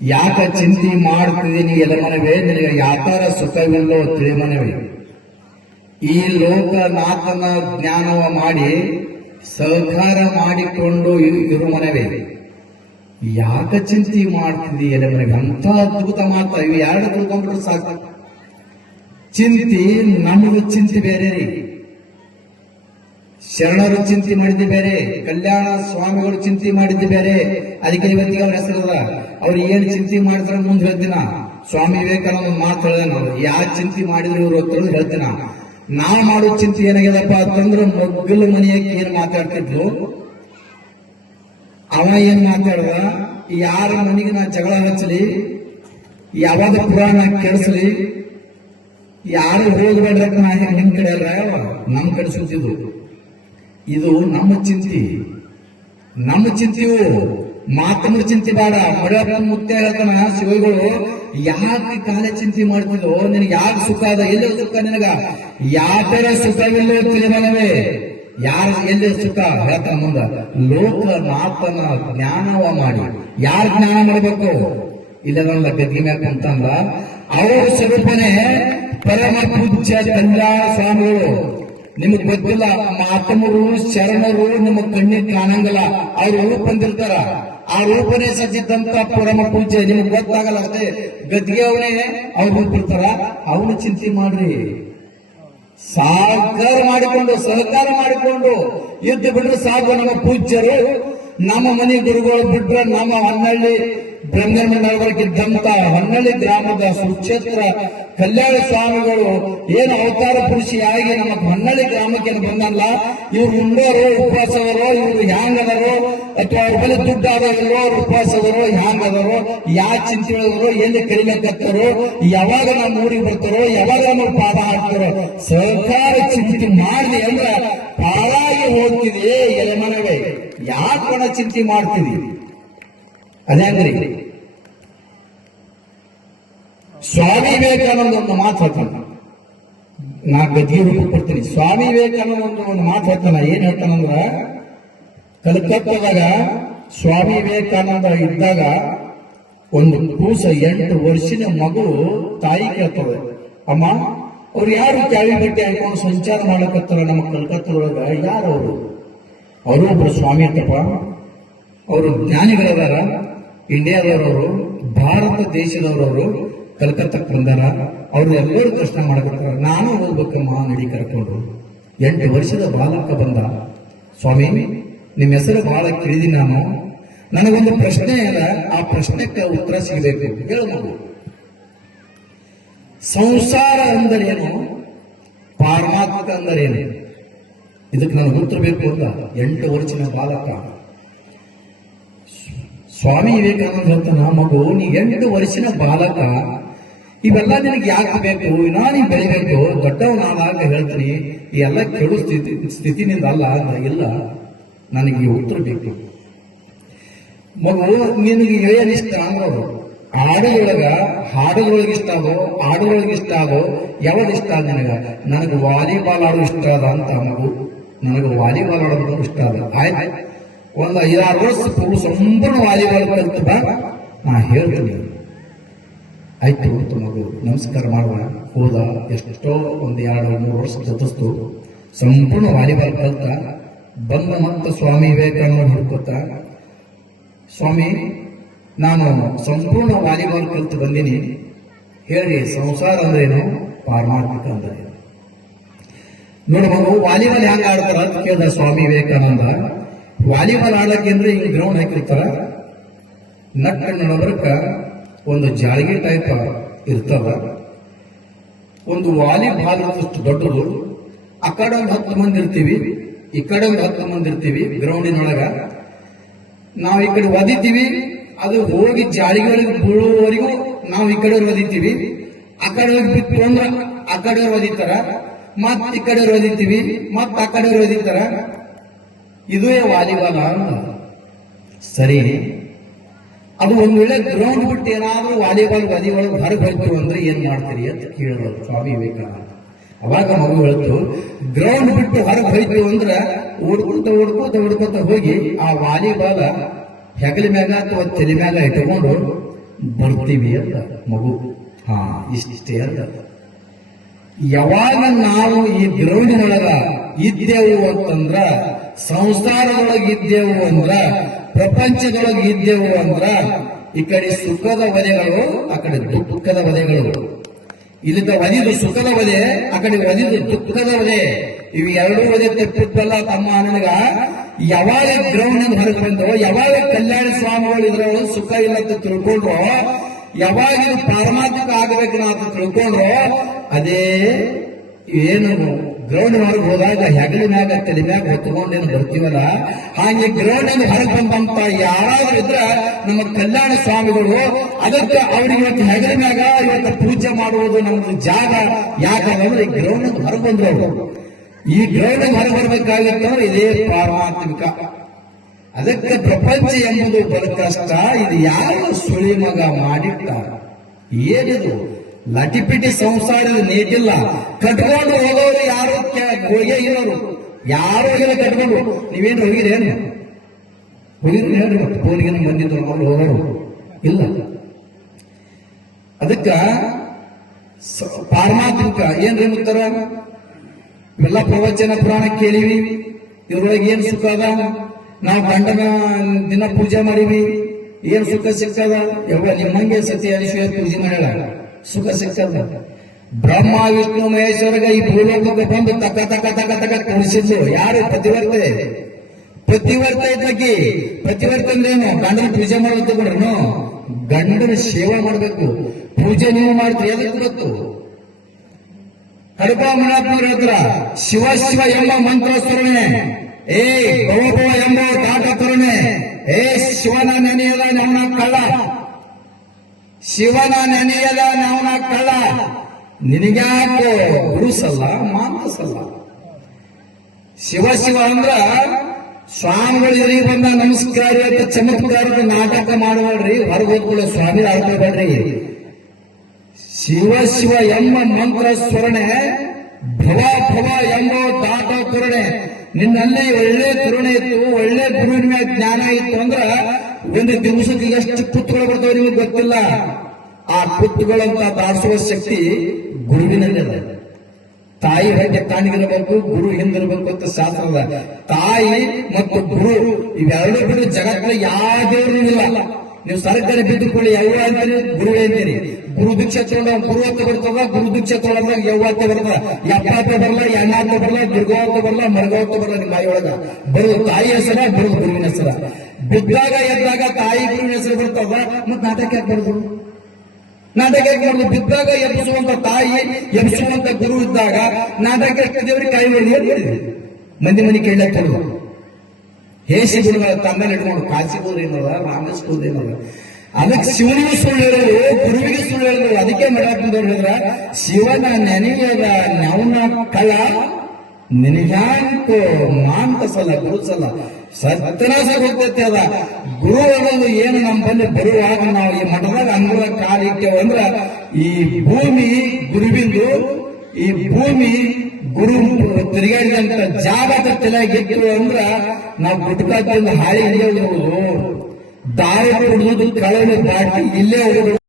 ಯಾಕ ಚಿಂತೆ ಮಾಡ್ತಿದ್ದೀನಿ ಎಲೆಮನವೇ, ನಿನಗೆ ಯಾತರ ಸುಖವಿಲ್ಲೋ ತಿಳಿಮನವೇ. ಈ ಲೋಕನಾಥನ ಜ್ಞಾನವ ಮಾಡಿ ಸಹಕಾರ ಮಾಡಿಕೊಂಡು ಇರುಮನವೇ. ಯಾಕ ಚಿಂತೆ ಮಾಡ್ತಿದ್ದಿ ಎಲೆಮನವೇ. ಅಂತ ಅದ್ಭುತ ಮಾತ ಇವು ಎರಡು ತಿಳ್ಕೊಂಡ್ರು ಸಾಕು. ಚಿಂತೆ ನಮಗೆ ಚಿಂತೆ ಬೇರೆ ರೀ, ಶರಣರು ಚಿಂತೆ ಮಾಡಿದ್ದು ಬೇರೆ, ಕಲ್ಯಾಣ ಸ್ವಾಮಿಗಳು ಚಿಂತೆ ಮಾಡಿದ್ದು ಬೇರೆ. ಅದಕ್ಕೆ ಇವತ್ತಿಗೆ ಅವ್ರ ಹೆಸರದ ಅವ್ರು ಏನ್ ಚಿಂತೆ ಮಾಡಿದ್ರ ಮುಂದೆ ಹೇಳ್ತೀನ. ಸ್ವಾಮಿ ವಿವೇಕಾನಂದ ಮಾತು ಹೇಳ್ದೇನ, ಯಾವ ಚಿಂತೆ ಮಾಡಿದ್ರು ಇವ್ರು ಹೊತ್ತು ಹೇಳ್ತೀನ. ನಾವ್ ಮಾಡೋ ಚಿಂತೆ ಏನಾಗ್ಯದಪ್ಪ ಅಂತಂದ್ರ ಮಗ್ಗಲ ಮನೆಯಾಗಿ ಏನ್ ಮಾತಾಡ್ತಿದ್ಲು, ಅವ ಏನ್ ಮಾತಾಡ್ದ, ಯಾರ ಮನೆಗೆ ನಾ ಜಗಳ ಹಚ್ಚಲಿ, ಯಾವಾಗ ಪುರಾಣ ಕೆಡಿಸಲಿ, ಯಾರು ಹೋಗ್ಬೇಡ್ರಕ್ ನಾ ನಿಮ್ ಕಡೆ ಅಲ್ಲ, ನಮ್ ಕಡೆ ಸುತ್ತಿದ್ರು. ಇದು ನಮ್ಮ ಚಿಂತೆ, ನಮ್ಮ ಚಿಂತೆಯು ಮಾತಮ್ಮ ಚಿಂತೆ ಬೇಡ. ಮಳೆಯಪ್ಪ ಮುತ್ತೆ ಹೇಳ್ತಾನ ಶಿವಗಳು, ಯಾಕೆ ಕಾಲೇ ಚಿಂತೆ ಮಾಡ್ತಿದ್ವು, ನಿನಗೆ ಯಾಕೆ ಸುಖ ಅದ, ಎಲ್ಲ ಸುಖ ನಿನಗ, ಯಾತರ ಸುಖವಿಲ್ಲೋ ತಿಳಿಬಲ್ಲವೇ. ಯಾರ ಎಲ್ಲಿ ಸುಖ ಹೇಳ್ತಾನ ಮುಂದ. ಲೋಕನಾಥನ ಜ್ಞಾನವ ಮಾಡಿ. ಯಾರ ಜ್ಞಾನ ಮಾಡಬೇಕು, ಇಲ್ಲದಲ್ಲ ಗದ್ಗಿ ಮ್ಯಾಕ ಅಂತಂದ ಅವ್ರ ಸ್ವರೂಪನೇ ಪರಮ ಪೂಜ್ಯ ಕಲ್ಯಾಣ ಸ್ವಾಮಿಗಳು. ನಿಮಗ್ ಗೊತ್ತಿಲ್ಲ, ಮಾತಮರು ಶರಣರು ನಿಮ್ಮ ಕಣ್ಣಿಗೆ ಕಾಣಂಗಿಲ್ಲ, ಅವ್ರ ರೂಪ ಬಂದಿರ್ತಾರ. ಆ ರೂಪನೇ ಸಜ್ಜಿದ್ದಂತ ಪರಮ ಪೂಜೆ ನಿಮಗ್ ಗೊತ್ತಾಗಲ್ಲ ಅಷ್ಟೇ. ಗದ್ಗೆ ಅವನೇ ಅವ್ರ ರೂಪ ಇರ್ತಾರ. ಅವನು ಚಿಂತೆ ಮಾಡ್ರಿ, ಸಹಕಾರ ಮಾಡಿಕೊಂಡು ಯುದ್ಧ ಬಿಡ್ರೆ ಸಾಕು. ನಮ್ಮ ಪೂಜ್ಯರು, ನಮ್ಮ ಮನೆ ಗುರುಗಳು ಬಿಟ್ರೆ ನಮ್ಮ ಹೊನ್ನಳ್ಳಿ ಬ್ರಹ್ಮಣ್ಯವಾಗಿದ್ದಂತ ಹೊನ್ನಳ್ಳಿ ಗ್ರಾಮದ ಸುಕ್ಷೇತ್ರ ಕಲ್ಯಾಣ ಸ್ವಾಮಿಗಳು ಏನು ಅವತಾರ ಪುರುಷಿಯಾಗಿ ನಮ್ಮ ಹೊನ್ನಳ್ಳಿ ಗ್ರಾಮಕ್ಕೆ ಬಂದಲ್ಲ. ಇವ್ರು ಉಣ್ಣೋರು ಉಪವಾಸವರು, ಇವ್ರು ಹ್ಯಾಂಗದರು ಅಥವಾ ಅವ್ರ ಬಳಿ ದುಡ್ಡಾದವರು, ಅವ್ರ ಉಪವಾಸದರು ಹ್ಯಾಂಗದರು, ಯಾವ ಚಿಂತೆ ಹೇಳಿದ್ರು, ಎಲ್ಲಿ ಕರಿಲಕ್ಕತ್ತರು, ಯಾವಾಗ ನಮ್ಮ ಊರಿಗೆ ಬರ್ತಾರೋ, ಯಾವಾಗ ನಮ್ಮ ಪಾದ ಹಾಕ್ತಾರೋ. ಸಹಕಾರ ಚಿಂತೆ ಮಾಡಿದೆ ಅಂದ್ರೆ ಪಾಳಾಗಿ ಹೋಗ್ತಿದೆ ಎಲೆಮನವೇ. ಯಾಕೆ ಚಿಂತೆ ಮಾಡ್ತೀವಿ, ಅದೇಂದ್ರಿ. ಸ್ವಾಮಿ ವಿವೇಕಾನಂದ ಒಂದು ಮಾತು ಹೇಳ್ತಾನ, ನಾ ಗದ್ಗೆ ರೂಪ ಕೊಡ್ತೀನಿ. ಸ್ವಾಮಿ ವಿವೇಕಾನಂದ ಒಂದು ಮಾತು ಹೇಳ್ತಾನ, ಏನ್ ಹೇಳ್ತಾನಂದ್ರ, ಕಲ್ಕತ್ತಾದಾಗ ಸ್ವಾಮಿ ವಿವೇಕಾನಂದ ಇದ್ದಾಗ ಒಂದು ಕೂಸ 8 ವರ್ಷದ ಮಗು ತಾಯಿ ಕೇಳ್ತದೆ, ಅಮ್ಮ ಅವ್ರು ಯಾರು ಕ್ಯಾವಿ ಬಟ್ಟೆ ಹಾಕೊಂಡು ಸಂಚಾರ ಮಾಡಕತ್ತಾರ ನಮ್ಮ ಕಲ್ಕತ್ತದೊಳಗ, ಯಾರವರು? ಅವರು ಒಬ್ರು ಸ್ವಾಮಿ ಅಂತಪ್ಪ, ಅವರು ಜ್ಞಾನಿಗಳದಾರ, ಇಂಡಿಯಾದವರವರು, ಭಾರತ ದೇಶದವರವರು ಕಲ್ಕತ್ತಕ್ಕೆ ಬಂದಾರ. ಅವ್ರು ಎಲ್ಲರೂ ದರ್ಶನ ಮಾಡಕತ್ತಾರ. ನಾನು ಹೋಗ್ಬೇಕಮ್ಮ ನಡಿ ಕರ್ಕೊಂಡು. 8 ವರ್ಷದ ಬಾಲಕ ಬಂದ, ಸ್ವಾಮಿ ನಿಮ್ಮ ಹೆಸರು ಬಹಳ ಕೇಳಿದೀನಿ ನಾನು, ನನಗೊಂದು ಪ್ರಶ್ನೆ ಇಲ್ಲ, ಆ ಪ್ರಶ್ನೆಗೆ ಉತ್ತರ ಸಿಗಬೇಕು, ಹೇಳಬಹುದು. ಸಂಸಾರ ಅಂದರೇನು, ಪಾರಮಾತ್ಮಕ ಅಂದರೇನು, ಇದಕ್ಕೆ ನನಗೆ ಉತ್ತರ ಬೇಕು ಅಂತ 8 ವರ್ಷದ ಬಾಲಕ. ಸ್ವಾಮಿ ವಿವೇಕಾನಂದ ಹೇಳ್ತಾನ, ಮಗು ನೀ 8 ವರ್ಷದ ಬಾಲಕ, ಇವೆಲ್ಲ ನಿನಗೆ ಯಾಕೆ ಬೇಕು, ನೀ ಬೆಳಿಬೇಕು, ದೊಡ್ಡವನಾದಾಗ ಹೇಳ್ತೀನಿ, ಈ ಎಲ್ಲ ಕೆಡು ಸ್ಥಿತಿನಿಂದ ಅಲ್ಲ ಇಲ್ಲ, ನನಗೆ ಉತ್ತರ ಬೇಕು. ಮಗು ನಿನಗೆ ಏನಿಷ್ಟ ಅನ್ನೋದು, ಹಾಡುಗಳೊಳಗೆ ಇಷ್ಟ ಆಗೋ, ಆಡುಗಳೊಳಗೆ ಇಷ್ಟ ಆಗೋ, ಯಾವ್ದು ಇಷ್ಟ ಆದ ನಿನಗ? ನನಗೆ ವಾಲಿಬಾಲ್ ಆಡೋ ಇಷ್ಟ ಅದ ಅಂತ ಮಗು. ನನಗೆ ವಾಲಿಬಾಲ್ ಆಡೋದು ಇಷ್ಟ ಅದ. ಆಯ್ತು, ಒಂದು 5-6 ವರ್ಷ ಸಂಪೂರ್ಣ ವಾಲಿಬಾಲ್ ಕಲಿತ ಬಾ, ನಾ ಹೇಳ್ತೀನಿ. ಆಯ್ತು ಅಂತ ಮಗು ನಮಸ್ಕಾರ ಮಾಡುವ ಹೋದ. ಎಷ್ಟೋ 1-2-3 ವರ್ಷ ಜೊತೆಸ್ತು, ಸಂಪೂರ್ಣ ವಾಲಿಬಾಲ್ ಕಲಿತ ಬಂದ. ಮತ್ತೆ ಸ್ವಾಮಿ ವಿವೇಕಾನಂದ ಹಿಡ್ಕೊತ, ಸ್ವಾಮಿ ನಾನು ಸಂಪೂರ್ಣ ವಾಲಿಬಾಲ್ ಕಲಿತು ಬಂದೀನಿ, ಹೇಳಿ ಸಂಸಾರ ಅಂದ್ರೇನು, ಪಾರಮಾರ್ಥಿಕ ಅಂದ್ರೆ ನೋಡಿ ಮಗು. ವಾಲಿಬಾಲ್ ಹೆಂಗ ಆಡ್ತಾರ ಅಂತ ಕೇಳಿದ ಸ್ವಾಮಿ ವಿವೇಕಾನಂದ. ವಾಲಿಬಾಲ್ ಆಡಕ್ಕೆ ಅಂದ್ರೆ ಹಿಂಗ್ ಗ್ರೌಂಡ್ ಹಾಕಿರ್ತಾರ, ನಟ್ಟ ನಡಬರ್ಕ ಒಂದು ಜಾಳಿಗೆ ಟೈಪ್ ಇರ್ತದ, ಒಂದು ವಾಲಿಬಾಲ್ ಅಷ್ಟು ದೊಡ್ಡದು. ಆ ಕಡೆ ಒಂದು 10 ಮಂದಿ ಇರ್ತೀವಿ, ಈ ಕಡೆ ಒಂದು 10 ಮಂದಿ ಇರ್ತೀವಿ ಗ್ರೌಂಡಿನೊಳಗ. ನಾವು ಈ ಕಡೆ ಒದಿತೀವಿ, ಅದು ಹೋಗಿ ಜಾಳಿಗಳಿಗೆ ಬೀಳುವವರೆಗೂ ನಾವು ಈ ಕಡೆ ಒದಿತೀವಿ. ಆ ಕಡೆ ಹೋಗಿ ಬಿತ್ತು ಅಂದ್ರ ಆ ಕಡೆ ಒದಿತಾರ, ಮತ್ ಈ ಕಡೆ ಒದಿತೀವಿ, ಮತ್ ಆ ಕಡೆ ಒದಿತಾರ. ಇದೇ ವಾಲಿಬಾಲ್ ಅಂತ. ಸರಿ, ಅದು ಒಂದ್ ವೇಳೆ ಗ್ರೌಂಡ್ ಬಿಟ್ಟು ಏನಾದ್ರೂ ವಾಲಿಬಾಲ್ ಒದಿ ಒಳಗೆ ಹೊರಗೆ ಹೋಗ್ತೀವಿ ಅಂದ್ರೆ ಏನ್ ಮಾಡ್ತೀರಿ ಅಂತ ಕೇಳಿದ್ರು ಸ್ವಾಮಿ ವಿವೇಕಾನಂದ. ಅವಾಗ ಮಗು ಹೇಳ್ತು, ಗ್ರೌಂಡ್ ಬಿಟ್ಟು ಹೊರಗೆ ಹೋಯ್ತು ಅಂದ್ರೆ ಓಡ್ಕೋತ ಹೋಗಿ ಆ ವಾಲಿಬಾಲ್ ಹೆಗಲ ಮ್ಯಾಗ ಅಥವಾ ತಲೆ ಮ್ಯಾಗ ಇಟ್ಕೊಂಡು ಬರ್ತೀವಿ ಅಂತ ಮಗು. ಹಾ, ಇಷ್ಟೇ ಅಂತ. ಯಾವಾಗ ನಾವು ಈ ಗ್ರೌಂಡಿನೊಳಗ ಇದ್ದೆವು ಅಂತಂದ್ರ, ಸಂಸಾರದೊಳಗಿದ್ದೆವು ಅಂದ್ರ, ಪ್ರಪಂಚದೊಳಗೆ ಇದ್ದೆವು ಅಂದ್ರ, ಈ ಕಡೆ ಸುಖದ ವಧೆಗಳು, ಆ ಕಡೆ ದುಃಖದ ವಧೆಗಳು. ಇಲ್ಲಿದ್ದ ಒದಿದು ಸುಖದ ವಧೆ, ಆ ಕಡೆ ಒದಿದು ದುಃಖದ ವಧೆ. ಇವು ಎರಡೂ ವಧೆ ತಪ್ಪಿದ್ದಲ್ಲ ತಮ್ಮ ನನಗ. ಯಾವಾಗ ಗ್ರೌಂಡ್ ಅಂತ ಹೊರಗೆ ಬಂದೋ, ಯಾವಾಗ ಕಲ್ಯಾಣ ಸ್ವಾಮಿಗಳು ಇದ್ರೊಳಗೆ ಸುಖ ಇಲ್ಲ ಅಂತ ತಿಳ್ಕೊಂಡ್ರು, ಯಾವಾಗ ಇದು ಪಾರಮಾರ್ಥಿಕ ಆಗಬೇಕು ಅಂತ ತಿಳ್ಕೊಂಡ್ರು, ಅದೇ ಏನು ಗ್ರೌಂಡ್ ಹೊರಗೆ ಹೋದಾಗ ಹೆಗಲ ಮ್ಯಾಗ ತಲೆ ಮ್ಯಾಗ ಹೊತ್ಕೊಂಡೇನು ಬರ್ತೀವಲ್ಲ, ಹಾಗೆ ಗ್ರೌಂಡ್ ಅನ್ನು ಹೊರಗೆ ಬಂದಂತ ಯಾರಾದ್ರೂ ಇದ್ರ ನಮ್ಮ ಕಲ್ಯಾಣ ಸ್ವಾಮಿಗಳು, ಅದಕ್ಕೆ ಅವ್ರಿಗೆ ಇವತ್ತು ಹೆಗಲ ಮ್ಯಾಗ ಇವತ್ತು ಪೂಜೆ ಮಾಡುವುದು ನಮ್ದು ಜಾಗ. ಯಾಕಂದ್ರೆ ಈ ಗ್ರೌಂಡ್ ಅನ್ನು ಹೊರಗೆ ಬಂದ್ರು ಅವರು. ಈ ಗ್ರೌಂಡ್ ಹೊರಗೆ ಬರ್ಬೇಕಾಗಿತ್ತಂದ್ರೆ ಇದೇ ಪಾರಮಾರ್ಥಿಕ. ಅದಕ್ಕೆ ಪ್ರಪಂಚ ಎಂಬುದು ಬಲು ಕಷ್ಟ. ಇದು ಯಾವ ಸುಳಿ ಮಗ ಮಾಡಿಟ್ಟ? ಏನಿದು ಲಟಿಪಿಟಿ ಸಂಸಾರದ ನೇಟಿಲ್ಲ. ಕಟ್ಕೊಂಡು ಹೋಗೋರು ಯಾರು ಹೋಗೇ ಇರೋರು, ಯಾರು ಹೋಗಿಲ್ಲ ಕಟ್ಕೊಂಡು. ನೀವೇನು ಹೋಗಿರೇನು? ಹೋಗಿದ್ರೆ ಹೇಳ್ರಿ, ಫೋನ್ಗೆ ಬಂದಿದ್ದು ಅವ್ರು ಹೋಗೋರು ಇಲ್ಲ. ಅದಕ್ಕ ಪಾರಮಾತ್ಮಿಕ ಏನ್ರಿ ಉತ್ತರ? ಇವೆಲ್ಲ ಪ್ರವಚನ ಪುರಾಣ ಕೇಳಿವಿ. ಇದ್ರೊಳಗೆ ಏನ್ ಸುಖ ಅದ? ನಾವು ಗಂಡನ ದಿನ ಪೂಜೆ ಮಾಡಿವಿ, ಏನ್ ಸುಖ ಸಿಕ್ಕದ? ಯಾವ ನಿಮ್ಮಂಗೆ ಸತಿ ಅನಿಶ್ವರ ಪೂಜೆ ಮಾಡ್ಯಾಳ, ಸುಖ ಸಿಕ್ಕದ? ಬ್ರಹ್ಮ ವಿಷ್ಣು ಮಹೇಶ್ವರಗ ಈ ಭೂಲೋಕಕ್ಕೆ ಬಂದು ತಕ್ಕ ತಕ್ಕ ತಕ್ಕ ತಕ್ಕ ತೋರಿಸಿದ್ರು. ಯಾರು? ಪತಿವರ್ತೆ. ಪತಿವರ್ತ ಇದ್ದಕ್ಕೆ ಪತಿವರ್ತ ಅಂದ್ರೇನು? ಗಂಡನ ಪೂಜೆ ಮಾಡೋದು ತಗೊಂಡ್ರು. ಗಂಡನ ಸೇವೆ ಮಾಡ್ಬೇಕು. ಪೂಜೆ ನೀವು ಮಾಡ್ತೀರಿ, ಎದಕ್ಕೆ ಗೊತ್ತು? ಕಡಪ ಮನಾತ್ಮರ ಹತ್ರ ಶಿವ ಶಿವ ಎಂಬ ಮಂತ್ರ ಸ್ಮರಣೆ, ಏ ಭವ ಭವ ಎಂಬ ತಾಟ ತರುಣೆ, ಏ ಶಿವನ ನೆನೆಯದ ನವನ ಕಳ್ಳ, ಶಿವನ ನೆನೆಯದ ನವನ ಕಳ್ಳ, ನಿನಗ್ಯಾಕೋ ಗುರುಸಲ್ಲ ಮಾಂತಸಲ್ಲ. ಶಿವ ಶಿವ ಅಂದ್ರ ಸ್ವಾಮಿಗಳು ಎದುರಿಗೆ ಬಂದ ನಮಸ್ಕಾರ ಅಂತ ಚಮತ್ಕಾರದ ನಾಟಕ ಮಾಡಬೇಡ್ರಿ. ಹೊರಗೆ ಹೋಗ್ಕೊಳ್ಳೋ ಸ್ವಾಮಿ ಆಡ್ಕೋಬೇಡ್ರಿ. ಶಿವ ಶಿವ ಎಂಬ ಮಂತ್ರ ಸ್ಮರಣೆ, ಭವ ಭವ ಎಂಬ ದಾಟ ಕರುಣೆ. ನಿನ್ನಲ್ಲಿ ಒಳ್ಳೆ ಕರುಣೆ ಇತ್ತು, ಒಳ್ಳೆ ಗುರುವಿನ ಮೇಲೆ ಜ್ಞಾನ ಇತ್ತು ಅಂದ್ರ ಒಂದು ದಿವಸಕ್ಕೆ ಎಷ್ಟು ಪುತ್ತಗಳು ಬರ್ತಾವೆ ನಿಮಗೆ ಗೊತ್ತಿಲ್ಲ. ಆ ಪುತ್ತಗಳಂತ ದಾಟಿಸುವ ಶಕ್ತಿ ಗುರುವಿನಲ್ಲಿದೆ. ತಾಯಿ ಹೊಟ್ಟೆ ಕಾಣಿಗಿರಬೇಕು, ಗುರು ಹಿಂದಿರಬೇಕು ಅಂತ ಶಾಸ್ತ್ರದ. ತಾಯಿ ಮತ್ತು ಗುರು ಇವೆರಡೂ ಬಿಟ್ಟು ಜಗತ್ತಿನ ಯಾವ ದೇವರು ಇಲ್ಲ. ನೀವು ಸರ್ಕಾರ ಬಿದ್ದುಕೊಳ್ಳಿ, ಯಾವ ಅಂತೀರಿ? ಗುರು ಅಂತೀರಿ. ಗುರು ದೀಕ್ಷೆ ತಗೊಂಡ ಗುರು ಅಂತ ಬರ್ತದ, ಗುರು ದೀಕ್ಷೆ ತಗೊಂಡಾಗ ಯವ್ವ ಅಂತ ಬರ್ತದ. ಯಪ್ಪ ಬರಲ್ಲ, ಎಣ್ಣ ಅಂತ ಬರಲ್ಲ, ದುರ್ಗ ಅಂತ ಬರಲ್ಲ, ಮರ್ಗ ಅಂತ ಬರಲ್ಲ. ನಿಮ್ಮ ಮಾಯಿಯೊಳಗ ಬರೋದು ತಾಯಿ ಹೆಸರ, ಬರೋದು ಗುರುವಿನ ಹೆಸರ. ಬಿದ್ದಾಗ ಎದ್ದಾಗ ತಾಯಿ ಗುರುವಿನ ಹೆಸರು ಬರ್ತದ. ಮತ್ ನಾಟಕ ಯಾಕೆ ಬರೋದು? ನಾಟಕ ಯಾಕೆ ಮಾಡುದು? ಬಿದ್ದಾಗ ಎಬ್ಬಿಸುವಂತ ತಾಯಿ, ಎಬ್ಬಿಸುವಂತ ಗುರು ಇದ್ದಾಗ ನಾಟಕ ದೇವರಿಗೆ ಕಾಯಿ ಹೇಳಿದ್ವಿ. ಮಂದಿ ಮನೆ ಕೇಳಕ್ ಕೊಡುದು. ಹೇಸಿ ಗುರುಗಳ ತಮ್ಮಲ್ಲಿ ಇಟ್ಕೊಂಡು ಕಾಸಿಗೋದು ಏನಲ್ಲ, ರಾಮೇಶ್ವರದ ಏನಲ್ಲ. ಅದಕ್ಕೆ ಶಿವನಿಗೆ ಸುಳ್ಳು ಹೇಳೋದು, ಗುರುವಿಗೆ ಸುಳ್ಳು ಹೇಳೋದು. ಅದಕ್ಕೆ ಮರಾಠದವ್ರು ಹೇಳಿದ್ರ, ಶಿವನ ನೆನೆಯದ ನವನ ಕಳ ನಿನಗ್ಯಾಂಕೋ ಮಾಂತಸಲ್ಲ ಗುರುಸಲ್ಲ. ಸತ್ಯನಾಶ ಹೋಗ್ತೈತಿ ಅದ. ಗುರು ಅನ್ನೋದು ಏನು ನಮ್ಮ ಬಲ್ಲಿ ಬರುವಾಗ ನಾವು ಈ ಮಠದಾಗ ಅಂಗಳ ಕಾಲಿಟ್ಟೆವು ಅಂದ್ರ, ಈ ಭೂಮಿ ಗುರುವಿಂದು, ಈ ಭೂಮಿ ಗುರು ತಿರುಗಾಡಿದಂತ ಜಾಗ ತಲೆಯಾಗಿತ್ತು ಅಂದ್ರ ನಾವು ಗುಟ್ಕಾದಿಂದ ಹಾಳಿ ಹಿಡಿಯೋದು, ದಾರಿ ಕುಡಿದು ಕಳವೆ ದಾಟಿ ಇಲ್ಲೇ ಹೋಗೋದು.